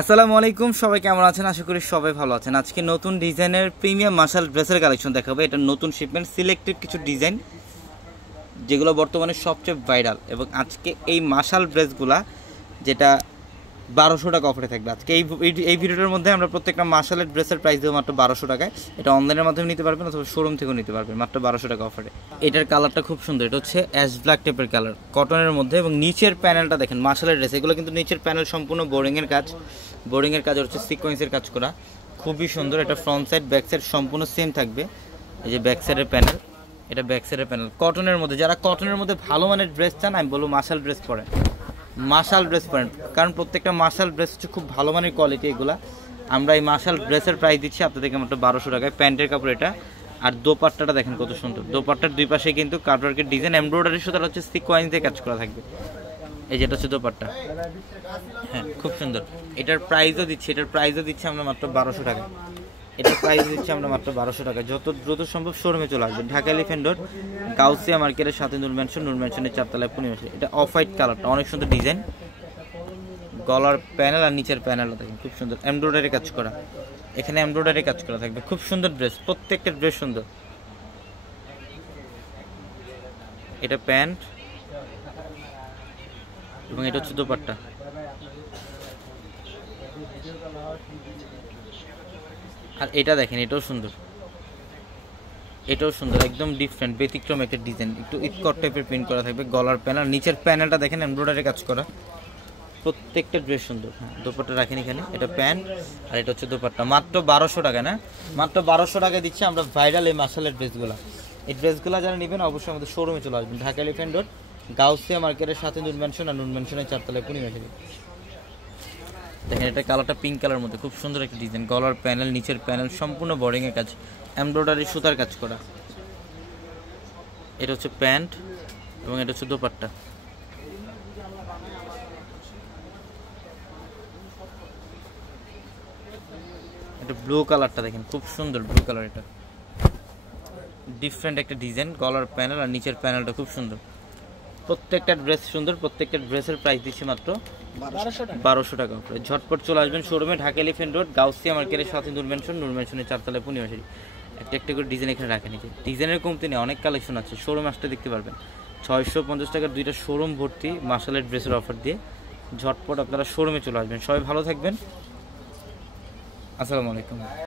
আসসালামু আলাইকুম, সবাই কেমন আছেন? আশা করি সবাই ভালো আছেন। আজকে নতুন ডিজাইনের প্রিমিয়াম মার্শাল ড্রেসের কালেকশন দেখাবো। এটা নতুন শিপমেন্ট, সিলেক্টেড কিছু ডিজাইন যেগুলো বর্তমানে সবচেয়ে ভাইরাল। এবং আজকে এই মার্শাল ড্রেসগুলা যেটা 1200 টাকা অফারে থাকবে। আজকে এই ভিডিওটার মধ্যে আমরা প্রত্যেকটা মার্শালের ড্রেসের প্রাইস দেবো মাত্র 1200 টাকায়। এটা অনলাইনের মাধ্যমে নিতে পারবেন অথবা শোরুম থেকেও নিতে পারবেন মাত্র 1200 টাকা অফারে। এটার কালারটা খুব সুন্দর, এটা হচ্ছে অ্যাশ ব্ল্যাক টাইপের কালার, কটনের মধ্যে। এবং নিচের প্যানেলটা দেখেন, মার্শালের ড্রেস এগুলো কিন্তু নিচের প্যানেল সম্পূর্ণ বোরিংয়ের কাজ হচ্ছে সিকোয়েন্সের কাজ করা, খুবই সুন্দর। এটা ফ্রন্ট সাইড ব্যাক সাইড সম্পূর্ণ সেম থাকবে। এই যে ব্যাক সাইডের প্যানেল, এটা ব্যাক সাইডের প্যানেল কটনের মধ্যে। যারা কটনের মধ্যে ভালো মানের ড্রেস চান, আমি বলবো মার্শাল ড্রেস পরেন, মার্শাল ড্রেস পরেন, কারণ প্রত্যেকটা মার্শাল ড্রেস হচ্ছে খুব ভালো মানের কোয়ালিটি। এগুলা আমরা এই মার্শাল ড্রেসের প্রাইস দিচ্ছি আপনাদেরকে মাত্র 1200 টাকায়। প্যান্টের কাপড় এটা। আর দোপাট্টাটা দেখেন কত সুন্দর। দোপাট্টার দুই পাশে কিন্তু কাটওয়ার্কের ডিজাইন, এমব্রয়ডারি সুতা হচ্ছে সিকোয়েন্স দিয়ে কাজ করা থাকবে। এই যেটা হচ্ছে দোপাট্টা, হ্যাঁ খুব সুন্দর। এটার প্রাইসও দিচ্ছি আমরা মাত্র 1200 টাকা। এটার প্রাইস দিচ্ছি আমরা মাত্র 1200 টাকা। যত দ্রুত সম্ভব শোরুমে চলে আসবেন। ঢাকা এলিফ্যান্ট রোড, গাউসিয়া মার্কেটের সাথে নূর ম্যানশনের 4 তলায় পূর্ণিমাশে। এটা অফ হোয়াইট কালারটা, অনেক সুন্দর ডিজাইন। গলার প্যানেল আর নিচের প্যানেলটা দেখেন খুব সুন্দর, এমব্রয়ডারি কাজ করা। এখানে এমব্রয়ডারি কাজ করা থাকবে, খুব সুন্দর ড্রেস, প্রত্যেকটা ড্রেস সুন্দর। এটা প্যান্ট এবং এটা হচ্ছে দোপাট্টা। আর এটা দেখেন, এটাও সুন্দর, একদম ডিফারেন্ট ব্যতিক্রম একটা ডিজাইন। একটু ইটকট টাইপের প্রিন্ট করা থাকবে। গলার প্যানেল, নিচের প্যানেলটা দেখেন এমব্রয়ডারি কাজ করা, প্রত্যেকটা ড্রেস সুন্দর। হ্যাঁ দোপাট্টা রাখেন এখানে, এটা প্যান্ট আর এটা হচ্ছে দোপাট্টা। মাত্র 1200 টাকা না, মাত্র 1200 টাকায় দিচ্ছি আমরা ভাইরাল এই মার্শালের ড্রেসগুলো। এই ড্রেসগুলো যারা নেবেন অবশ্যই আমাদের শোরুমে চলে আসবেন। ঢাকা এলিফ্যান্ট রোড, গাউসিয়া মার্কেটের সাথে নূর ম্যানশনের 4 তলায় পূর্ণিমাশে। দেখেন এটা কালারটা পিঙ্ক কালার মধ্যে, খুব সুন্দর একটা ডিজাইন। গলার প্যানেল, নিচের প্যানেল সম্পূর্ণ বোরিংয়ের কাজ, এমব্রয়ডারি সুতার কাজ করা। এটা হচ্ছে প্যান্ট এবং এটা হচ্ছে দোপাট্টা। এটা ব্লু কালারটা দেখেন, খুব সুন্দর ব্লু কালার। এটা ডিফারেন্ট একটা ডিজাইন। গলার প্যানেল আর নিচের প্যানেলটা খুব সুন্দর। প্রত্যেকটা ড্রেস সুন্দর। প্রত্যেকটা ড্রেসের প্রাইস দিচ্ছি মাত্র 1200 টাকা করে। ঝটপট চলে আসবেন শোরুমে। ঢাকা এলিফ্যান্ট রোড, গাউসিয়া মার্কেটের সাথে নূর ম্যানশনের 4 তলায় পূর্ণিমাশে। একটা করে ডিজাইন এখানে রাখেন। ডিজাইনের কমতি নেই, অনেক কালেকশন আছে। শোরুমে আসতে দেখতে পারবেন। 650 টাকার দুইটা শোরুম ভর্তি মার্শালের ড্রেসের অফার দিয়ে ঝটপট আপনারা শোরুমে চলে আসবেন। সবাই ভালো থাকবেন। আসসালামু আলাইকুম।